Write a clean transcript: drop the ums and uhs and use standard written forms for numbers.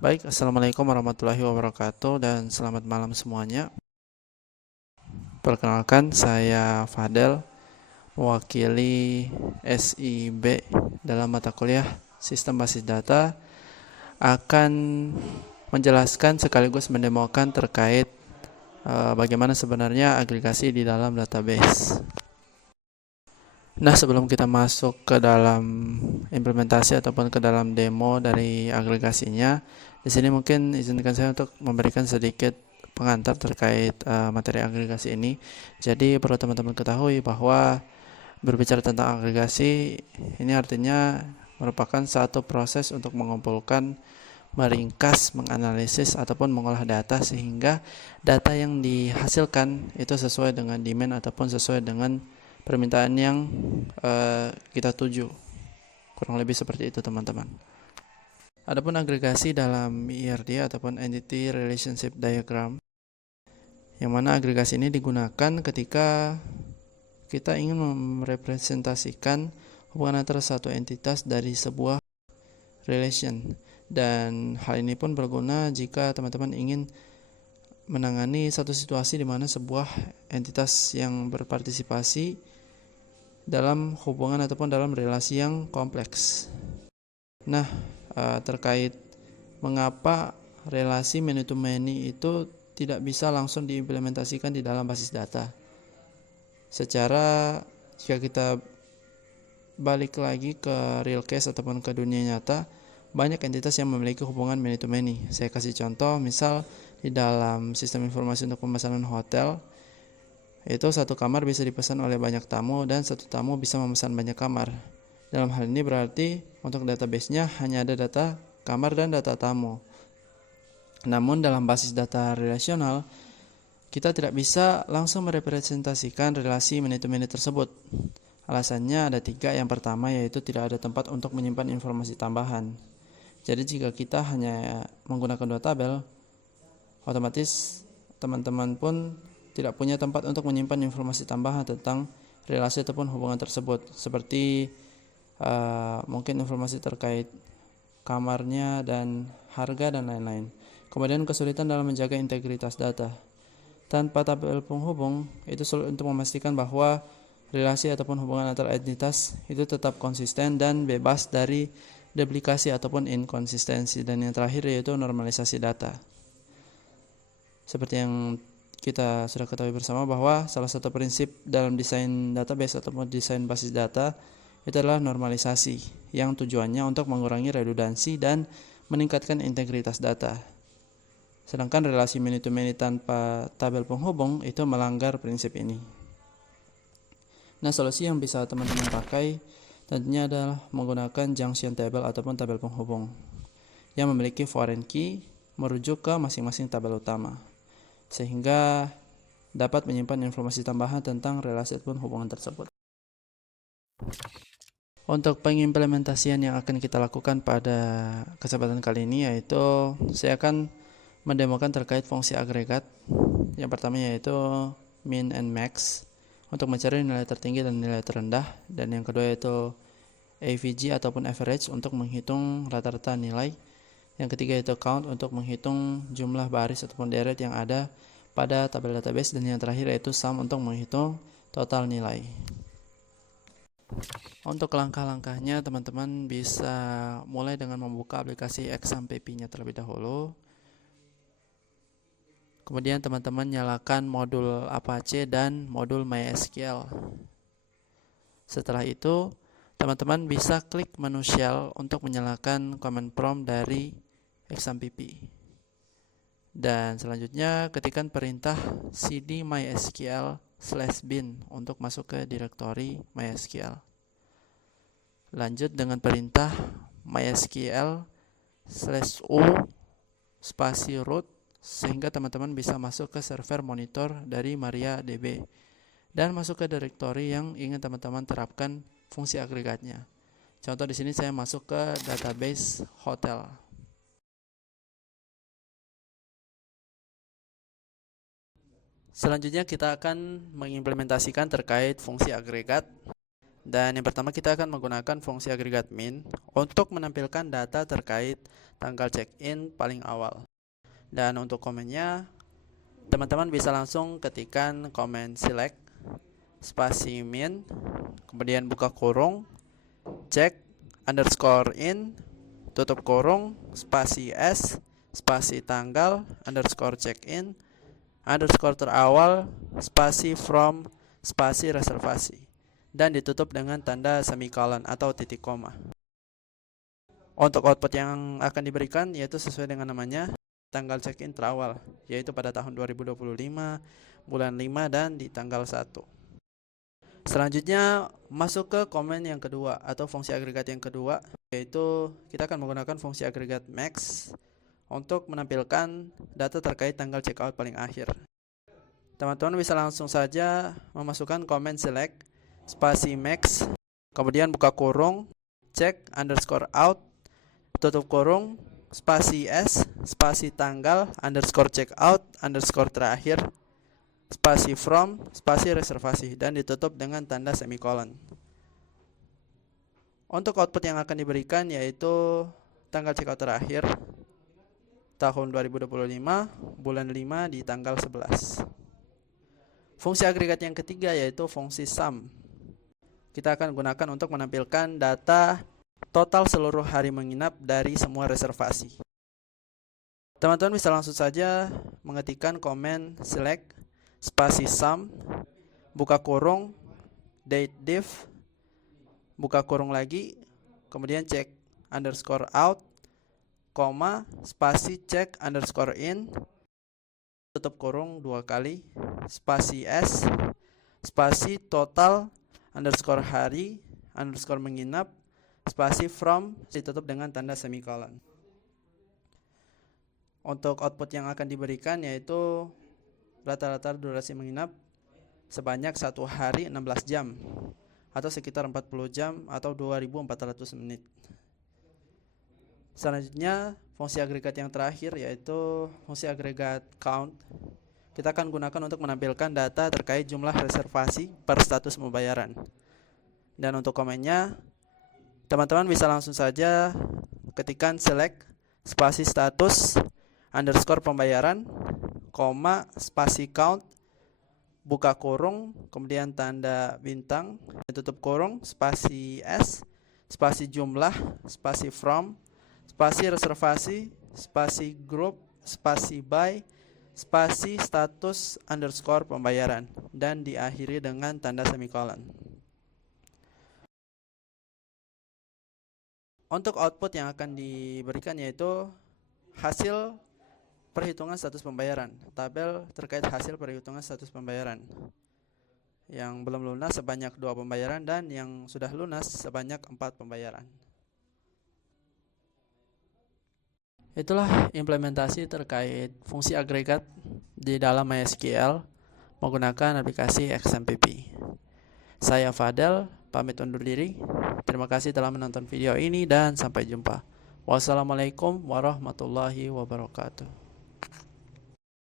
Baik, Assalamualaikum warahmatullahi wabarakatuh dan selamat malam semuanya. Perkenalkan, saya Fadel, mewakili SIB dalam mata kuliah Sistem Basis Data, akan menjelaskan sekaligus mendemokan terkait bagaimana sebenarnya agregasi di dalam database. Nah, sebelum kita masuk ke dalam implementasi ataupun ke dalam demo dari agregasinya, di sini mungkin izinkan saya untuk memberikan sedikit pengantar terkait materi agregasi ini. Jadi perlu teman-teman ketahui bahwa berbicara tentang agregasi ini artinya merupakan satu proses untuk mengumpulkan, meringkas, menganalisis ataupun mengolah data sehingga data yang dihasilkan itu sesuai dengan demand ataupun sesuai dengan permintaan yang kita tuju. Kurang lebih seperti itu, teman-teman. Adapun agregasi dalam ERD ataupun Entity Relationship Diagram, yang mana agregasi ini digunakan ketika kita ingin merepresentasikan hubungan antara satu entitas dari sebuah relation. Dan hal ini pun berguna jika teman-teman ingin menangani satu situasi di mana sebuah entitas yang berpartisipasi dalam hubungan ataupun dalam relasi yang kompleks. Nah, terkait mengapa relasi many to many itu tidak bisa langsung diimplementasikan di dalam basis data. Secara jika kita balik lagi ke real case ataupun ke dunia nyata, banyak entitas yang memiliki hubungan many to many. Saya kasih contoh, misal di dalam sistem informasi untuk pemesanan hotel, itu satu kamar bisa dipesan oleh banyak tamu dan satu tamu bisa memesan banyak kamar. Dalam hal ini berarti untuk database-nya hanya ada data kamar dan data tamu. Namun dalam basis data relasional, kita tidak bisa langsung merepresentasikan relasi many to many tersebut. Alasannya ada 3. Yang pertama yaitu tidak ada tempat untuk menyimpan informasi tambahan. Jadi jika kita hanya menggunakan 2 tabel, otomatis teman-teman pun tidak punya tempat untuk menyimpan informasi tambahan tentang relasi ataupun hubungan tersebut, seperti mungkin informasi terkait kamarnya dan harga dan lain-lain. Kemudian kesulitan dalam menjaga integritas data. Tanpa tabel penghubung, itu sulit untuk memastikan bahwa relasi ataupun hubungan antar entitas itu tetap konsisten dan bebas dari duplikasi ataupun inkonsistensi. Dan yang terakhir yaitu normalisasi data. Seperti yang kita sudah ketahui bersama bahwa salah satu prinsip dalam desain database ataupun desain basis data itu adalah normalisasi, yang tujuannya untuk mengurangi redundansi dan meningkatkan integritas data. Sedangkan relasi many to many tanpa tabel penghubung itu melanggar prinsip ini. Nah, solusi yang bisa teman-teman pakai tentunya adalah menggunakan junction table ataupun tabel penghubung yang memiliki foreign key merujuk ke masing-masing tabel utama, sehingga dapat menyimpan informasi tambahan tentang relasi ataupun hubungan tersebut. Untuk pengimplementasian yang akan kita lakukan pada kesempatan kali ini yaitu saya akan mendemokan terkait fungsi agregat. Yang pertama yaitu min and max untuk mencari nilai tertinggi dan nilai terendah, dan yang kedua yaitu AVG ataupun average untuk menghitung rata-rata nilai. Yang ketiga yaitu count untuk menghitung jumlah baris ataupun deret yang ada pada tabel database, dan yang terakhir yaitu sum untuk menghitung total nilai. Untuk langkah-langkahnya, teman-teman bisa mulai dengan membuka aplikasi XAMPP-nya terlebih dahulu. Kemudian teman-teman nyalakan modul Apache dan modul MySQL. Setelah itu, teman-teman bisa klik menu shell untuk menyalakan command prompt dari XAMPP. Dan selanjutnya ketikkan perintah cd mysql/bin untuk masuk ke direktori MySQL. Lanjut dengan perintah mysql/u spasi root sehingga teman-teman bisa masuk ke server monitor dari MariaDB dan masuk ke direktori yang ingin teman-teman terapkan fungsi agregatnya. Contoh di sini saya masuk ke database hotel. Selanjutnya kita akan mengimplementasikan terkait fungsi agregat. Dan yang pertama kita akan menggunakan fungsi agregat min untuk menampilkan data terkait tanggal check-in paling awal. Dan untuk komennya, teman-teman bisa langsung ketikkan komen select spasi min, kemudian buka kurung, check underscore in, tutup kurung, spasi s, spasi tanggal, underscore check-in, underscore terawal, spasi from, spasi reservasi, dan ditutup dengan tanda semikolon atau titik koma. Untuk output yang akan diberikan yaitu sesuai dengan namanya, tanggal check-in terawal, yaitu pada tahun 2025, bulan 5 dan di tanggal 1. Selanjutnya masuk ke komen yang kedua atau fungsi agregat yang kedua, yaitu kita akan menggunakan fungsi agregat max untuk menampilkan data terkait tanggal checkout paling akhir. Teman-teman bisa langsung saja memasukkan komen select spasi max, kemudian buka kurung, check underscore out, tutup kurung, spasi s, spasi tanggal, underscore checkout, underscore terakhir, spasi from, spasi reservasi, dan ditutup dengan tanda semikolon. Untuk output yang akan diberikan yaitu tanggal checkout terakhir tahun 2025 bulan 5 di tanggal 11. Fungsi agregat yang ketiga yaitu fungsi sum. Kita akan gunakan untuk menampilkan data total seluruh hari menginap dari semua reservasi. Teman-teman bisa langsung saja mengetikkan komen select spasi sum, buka kurung, date div, buka kurung lagi, kemudian check underscore out, koma, spasi check underscore in, tutup kurung 2 kali, spasi s, spasi total underscore hari underscore menginap, spasi from, ditutup dengan tanda semikolon. Untuk output yang akan diberikan yaitu rata-rata durasi menginap sebanyak 1 hari 16 jam atau sekitar 40 jam atau 2400 menit. Selanjutnya fungsi agregat yang terakhir yaitu fungsi agregat count. Kita akan gunakan untuk menampilkan data terkait jumlah reservasi per status pembayaran. Dan untuk komennya, teman-teman bisa langsung saja ketikkan select spasi status underscore pembayaran, koma, spasi count, buka kurung, kemudian tanda bintang, tutup kurung, spasi s, spasi jumlah, spasi from, spasi reservasi, spasi group, spasi by, spasi status underscore pembayaran, dan diakhiri dengan tanda semikolon. Untuk output yang akan diberikan yaitu hasil perhitungan status pembayaran, tabel terkait hasil perhitungan status pembayaran. Yang belum lunas sebanyak 2 pembayaran dan yang sudah lunas sebanyak 4 pembayaran. Itulah implementasi terkait fungsi agregat di dalam MySQL menggunakan aplikasi XMPP. Saya Fadel, pamit undur diri. Terima kasih telah menonton video ini dan sampai jumpa. Wassalamualaikum warahmatullahi wabarakatuh.